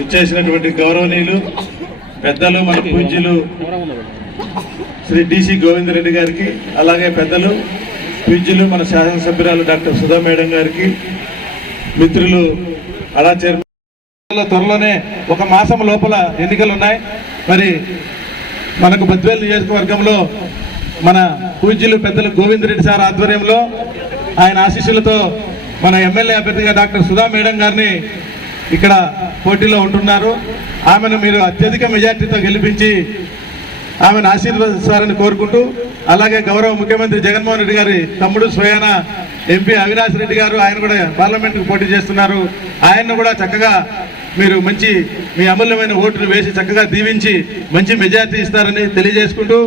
ఇచ్చేసినటువంటి గౌరవనీయులు పెద్దలు మన పూజ్యులు శ్రీ డిసి గోవిందరెడ్డి గారికి, అలాగే పెద్దలు పూజ్యులు మన శాసనసభ్యురాలు డాక్టర్ సుధా మేడం గారికి, మిత్రులు అలా చైర్మన్, త్వరలోనే ఒక మాసం లోపల ఎన్నికలు ఉన్నాయి. మరి మనకు బద్వేలు నియోజకవర్గంలో మన పూజ్యులు పెద్దలు గోవిందరెడ్డి సార్ ఆధ్వర్యంలో ఆయన ఆశీస్సులతో మన ఎమ్మెల్యే అభ్యర్థిగా డాక్టర్ సుధా మేడం గారిని ఇక్కడ పోటీలో ఉంటున్నారు. ఆమెను మీరు అత్యధిక మెజార్టీతో గెలిపించి ఆమెను ఆశీర్వదిస్తారని కోరుకుంటూ, అలాగే గౌరవ ముఖ్యమంత్రి జగన్మోహన్ రెడ్డి గారి తమ్ముడు స్వయాన ఎంపీ అవినాష్ రెడ్డి గారు, ఆయన కూడా పార్లమెంట్కు పోటీ చేస్తున్నారు. ఆయన్ను కూడా చక్కగా మీరు మీ అమూల్యమైన ఓటును వేసి చక్కగా దీవించి మంచి మెజార్టీ ఇస్తారని తెలియజేసుకుంటూ,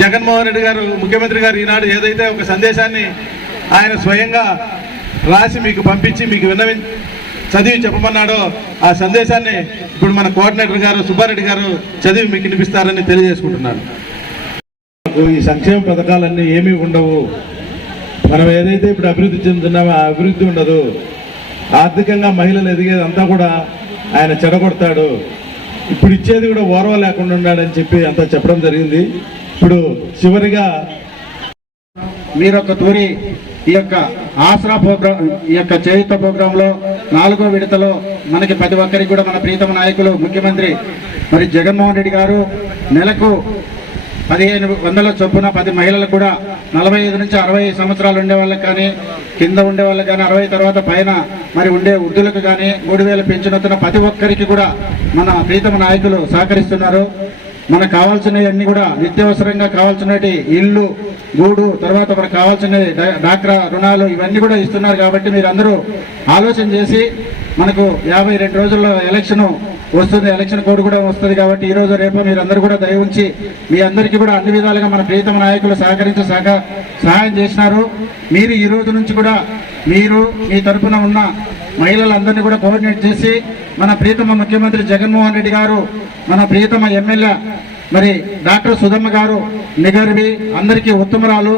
జగన్మోహన్ రెడ్డి గారు ముఖ్యమంత్రి గారు ఈనాడు ఏదైతే ఒక సందేశాన్ని ఆయన స్వయంగా రాసి మీకు పంపించి మీకు చదివి చెప్పమన్నాడో ఆ సందేశాన్ని ఇప్పుడు మన కోఆర్డినేటర్ గారు సుబ్బారెడ్డి గారు చదివి మీకు వినిపిస్తారని తెలియజేసుకుంటున్నాను. ఈ సంక్షేమ పథకాలన్నీ ఏమీ ఉండవు. మనం ఏదైతే ఇప్పుడు అభివృద్ధి చెందుతున్నామో ఆ అభివృద్ధి ఉండదు. ఆర్థికంగా మహిళలు ఎదిగేదంతా కూడా ఆయన చెడగొడతాడు. ఇప్పుడు ఇచ్చేది కూడా ఓర్వ లేకుండా ఉన్నాడని చెప్పి అంతా చెప్పడం జరిగింది. ఇప్పుడు చివరిగా మీరొక తూరి ఈ యొక్క ఆసరా ప్రోగ్రాం, ఈ యొక్క చేయుత ప్రోగ్రాంలో 4వ విడతలో మనకి ప్రతి ఒక్కరికి కూడా మన ప్రీతమ నాయకులు ముఖ్యమంత్రి మరి జగన్మోహన్ రెడ్డి గారు నెలకు 1500 చొప్పున 10 మహిళలకు కూడా 45 నుంచి 60 సంవత్సరాలు ఉండే వాళ్ళకి కానీ, కింద ఉండే వాళ్ళకి కానీ, 60 తర్వాత పైన మరి ఉండే వృద్ధులకు కానీ 3000 పెన్షన్ ప్రతి ఒక్కరికి కూడా మన ప్రీతమ నాయకులు సహకరిస్తున్నారు. మనకు కావాల్సినవన్నీ కూడా నిత్యావసరంగా కావాల్సినవి ఇల్లు, గూడు, తర్వాత మనకు కావాల్సిన డాక్రా రుణాలు ఇవన్నీ కూడా ఇస్తున్నారు. కాబట్టి మీరందరూ ఆలోచన చేసి, మనకు 52 రోజుల్లో ఎలక్షన్ వస్తుంది, ఎలక్షన్ కోడ్ కూడా వస్తుంది. కాబట్టి ఈరోజు రేపు మీరందరూ కూడా దయ ఉంచి మీ అందరికీ కూడా అన్ని విధాలుగా మన ప్రీతమ నాయకులు సహకరించి సహాయం చేసినారు. మీరు ఈ రోజు నుంచి కూడా మీరు మీ తరఫున ఉన్న మహిళలందరినీ కూడా కోఆర్డినేట్ చేసి మన ప్రీతమ ముఖ్యమంత్రి జగన్మోహన్ రెడ్డి గారు, మన ప్రీతమ ఎమ్మెల్యే మరి డాక్టర్ సుధమ్మ గారు నిగర్వి అందరికీ ఉత్తమరాలు,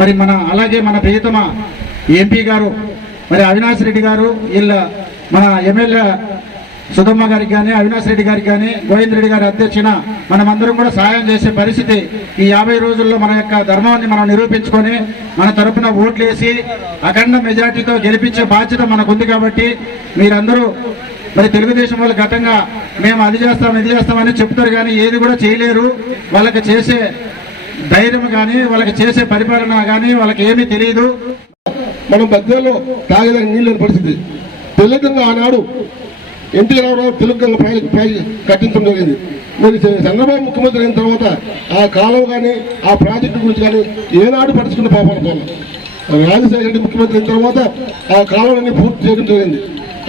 మరి అలాగే మన ప్రీతమ ఎంపీ గారు మరి అవినాష్ రెడ్డి గారు, వీళ్ళ మన ఎమ్మెల్యే సుధమ్మ గారికి కానీ, అవినాష్ రెడ్డి గారికి కానీ, గోవిందరెడ్డి గారి అధ్యక్షన మనమందరం కూడా సహాయం చేసే పరిస్థితి ఈ 50 రోజుల్లో మన యొక్క ధర్మాన్ని మనం నిరూపించుకొని మన తరపున ఓట్లు వేసి అఖండ మెజార్టీతో గెలిపించే బాధ్యత మనకు ఉంది. కాబట్టి మీరందరూ మరి తెలుగుదేశం వాళ్ళు గతంగా మేము అది చేస్తాం ఇది చేస్తామని చెప్తారు, కానీ ఏది కూడా చేయలేరు. వాళ్ళకి చేసే ధైర్యం కానీ, వాళ్ళకి చేసే పరిపాలన కానీ వాళ్ళకి ఏమీ తెలియదు. మనం బద్వేల్లో తాగేదానికి నీళ్ళు లేని పరిస్థితి. తెలుగుగా ఆనాడు ఎన్టీ రామారావు తెలుగు కట్టించడం జరిగింది. మరి చంద్రబాబు ముఖ్యమంత్రి అయిన తర్వాత ఆ కాలం కానీ ఆ ప్రాజెక్టు గురించి కానీ ఏనాడు పట్టించుకున్న పాపాల పోల. రాజశేఖర రెడ్డి ముఖ్యమంత్రి అయిన తర్వాత ఆ కాలంలోనే పూర్తి చేయడం జరిగింది.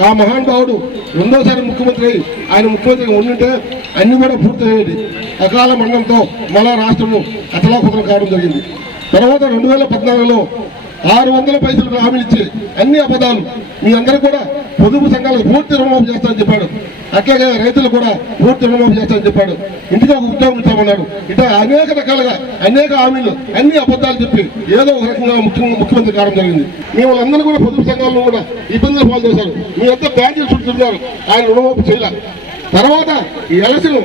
ఆ మహానుభావుడు రెండోసారి ముఖ్యమంత్రి అయి ఆయన ముఖ్యమంత్రిగా ఉండింటే అన్ని కూడా పూర్తి అయ్యేది. అకాల మరణంతో మళ్ళా రాష్ట్రము అతలాకుతలం కావడం జరిగింది. తర్వాత 2014లో 600 పైసలకు హామీలు ఇచ్చి అన్ని అబద్ధాలు. మీ అందరూ కూడా పొదుపు సంఘాలకు పూర్తి రుణమాఫీ చేస్తారని చెప్పాడు. అట్లాగే రైతులు కూడా పూర్తి రుణమాఫీ చేస్తారని చెప్పాడు. ఇంటికి ఒక ఉద్యోగం ఇస్తామన్నాడు. ఇట్లా అనేక రకాలుగా అనేక హామీలు అన్ని అబద్ధాలు చెప్పి ఏదో ఒక రకంగా ముఖ్యమంత్రి కావడం జరిగింది. మీ వాళ్ళందరూ కూడా పొదుపు సంఘాలను కూడా ఇబ్బందులు పాలు చేశారు. మీ అంతా బ్యాంకులు చుట్టుతున్నారు, ఆయన రుణమాఫీ చేయలే. తర్వాత ఈ ఎలక్షన్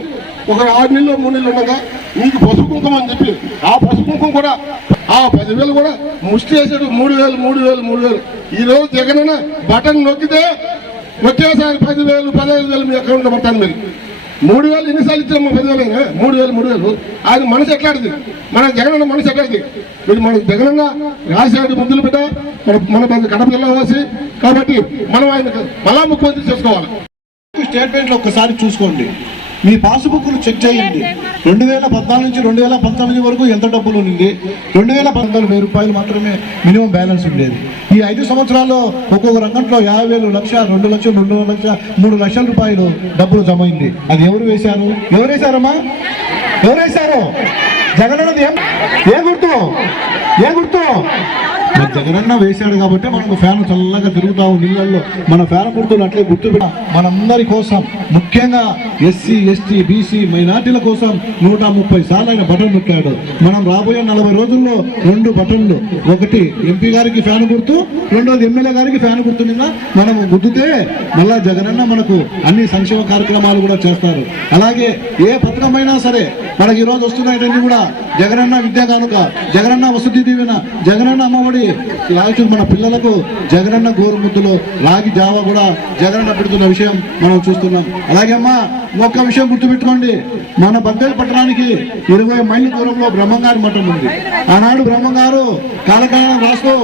ఒక 6 నెలలు 3 నెలలు ఉండగా మీకు పసుపు కుంకుమ అని చెప్పి ఆ పసుపు కుంకుమ కూడా ఆ 10,000 కూడా ముష్టి వేసాడు. 3,000 ఈ రోజు జగనన్న బటన్ నొక్కితే ఒకేసారి 10,000 15,000 మీ అకౌంట్లో పడతాను. మీరు 3,000 ఎన్నిసార్లు ఇచ్చాము? 10,000 3,000 ఆయన మనసు ఎట్లాంటిది? మన జగనన్న మనసు ఎట్లాంటిది? మీరు మన జగనన్న రాజశేఖర ముద్దులు పెట్ట మన కడప జిల్లా వాసి కాబట్టి మనం ఆయనకు మళ్ళా ముఖ్యమంత్రి చేసుకోవాలి. స్టేట్మెంట్లో ఒక్కసారి చూసుకోండి, మీ పాస్బుక్లు చెక్ చేయండి. 2014 నుంచి 2019 వరకు ఎంత డబ్బులు ఉంది? 2014 రూపాయలు మాత్రమే మినిమం బ్యాలెన్స్ ఉండేది. ఈ 5 సంవత్సరాల్లో ఒక్కొక్క రంగంలో 50,000, 1,00,000, 2,00,000, 2,00,000, 3,00,000 రూపాయలు డబ్బులు జమ అయింది. అది ఎవరు వేశారు? ఎవరు వేశారమ్మా? ఎవరు వేశారు? జగనన్నది ఏ గుర్తు? జగనన్న వేశాడు కాబట్టి మనకు ఫ్యాన్ చల్లగా తిరుగుతాము నీళ్ళల్లో. మన ఫ్యాన్ గుర్తులు అట్లే గుర్తు మనందరి కోసం ముఖ్యంగా ఎస్సీ ఎస్టీ బీసీ మైనార్టీల కోసం 130 సార్లు ఆయన బటన్ నొక్కాడు. మనం రాబోయే 40 రోజుల్లో 2 బటన్లు, ఒకటి ఎంపీ గారికి ఫ్యాన్ గుర్తు, రెండోది ఎమ్మెల్యే గారికి ఫ్యాన్ గుర్తు మీద మనం గుద్దుతే మళ్ళా జగనన్న మనకు అన్ని సంక్షేమ కార్యక్రమాలు కూడా చేస్తారు. అలాగే ఏ పథకమైనా సరే మనకి ఈరోజు వస్తున్నాయన్నీ కూడా జగనన్న విద్యా కానుక, జగనన్న వసతి దీవెన, జగనన్న అమ్మఒడి, లాస్ట్ మన పిల్లలకు జగనన్న గోరుముద్దులు, రాగి జావా కూడా జగనన్న పెడుతున్న విషయం మనం చూస్తున్నాం. అలాగే అమ్మా ఒక్క విషయం గుర్తుపెట్టుకోండి, మన బద్దేలు పట్టణానికి 20 మైళ్ళ దూరంలో బ్రహ్మంగారి మఠం ఉంది. ఆనాడు బ్రహ్మంగారు కాలకాలం రాస్తూ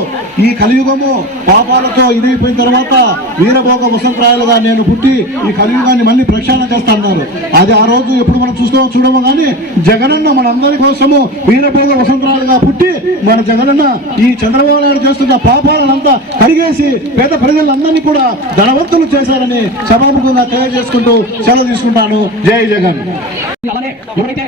ఈ కలియుగము పాపాలతో ఇదైపోయిన తర్వాత వీరభోగ వసంతరాయలుగా నేను పుట్టి ఈ కలియుగాన్ని మళ్ళీ ప్రక్షాళన చేస్తాన్నారు. అది ఆ రోజు ఎప్పుడు మనం చూడము కానీ జగనన్న మనందరి కోసము వీరభోగ వసంతరాలుగా పుట్టి మన జగనన్న ఈ చంద్రబాబు నాయుడు చేస్తున్న పాపాలనంతా కడిగేసి పేద ప్రజలందరినీ కూడా ధనవంతులు చేశారని సభాముఖంగా తెలియజేసుకుంటూ సెలవు తీసుకుంటాను. జై జగన్. అలానే ఎవరైతే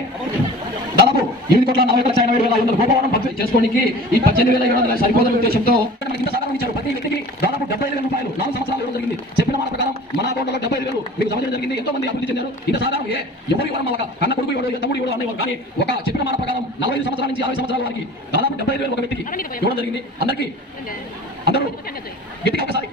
దాదాపు 8,40,87,500 గోపవరం పంపిణీ చేసుకోవడానికి ఈ 18,700 సరిపోదన్న ఉద్దేశంతో మనకి ఇంత సాధారణ ఇచ్చారు. ప్రతి వ్యక్తికి దాదాపు 75,000 రూపాయలు 4 సంవత్సరాలు ఇవ్వడం జరిగింది. చెప్పిన మాట ప్రకారం మన అకౌంట్లో 75,000 మీకు జమ చేయడం జరిగింది. ఎంతో మంది అభివృద్ధి చెందారు. ఇంత సాధారణ ఎవరు ఇవ్వడం వల్ల కన్న కొడుకు ఇవ్వడం, తమ్ముడు ఇవ్వడం అనేవారు. కానీ ఒక చెప్పిన మాట ప్రకారం 45 సంవత్సరాల నుంచి 60 సంవత్సరాల వరకు దాదాపు 75,000 ఒక వ్యక్తికి ఇవ్వడం జరిగింది. అందరూ గట్టిగా ఒకసారి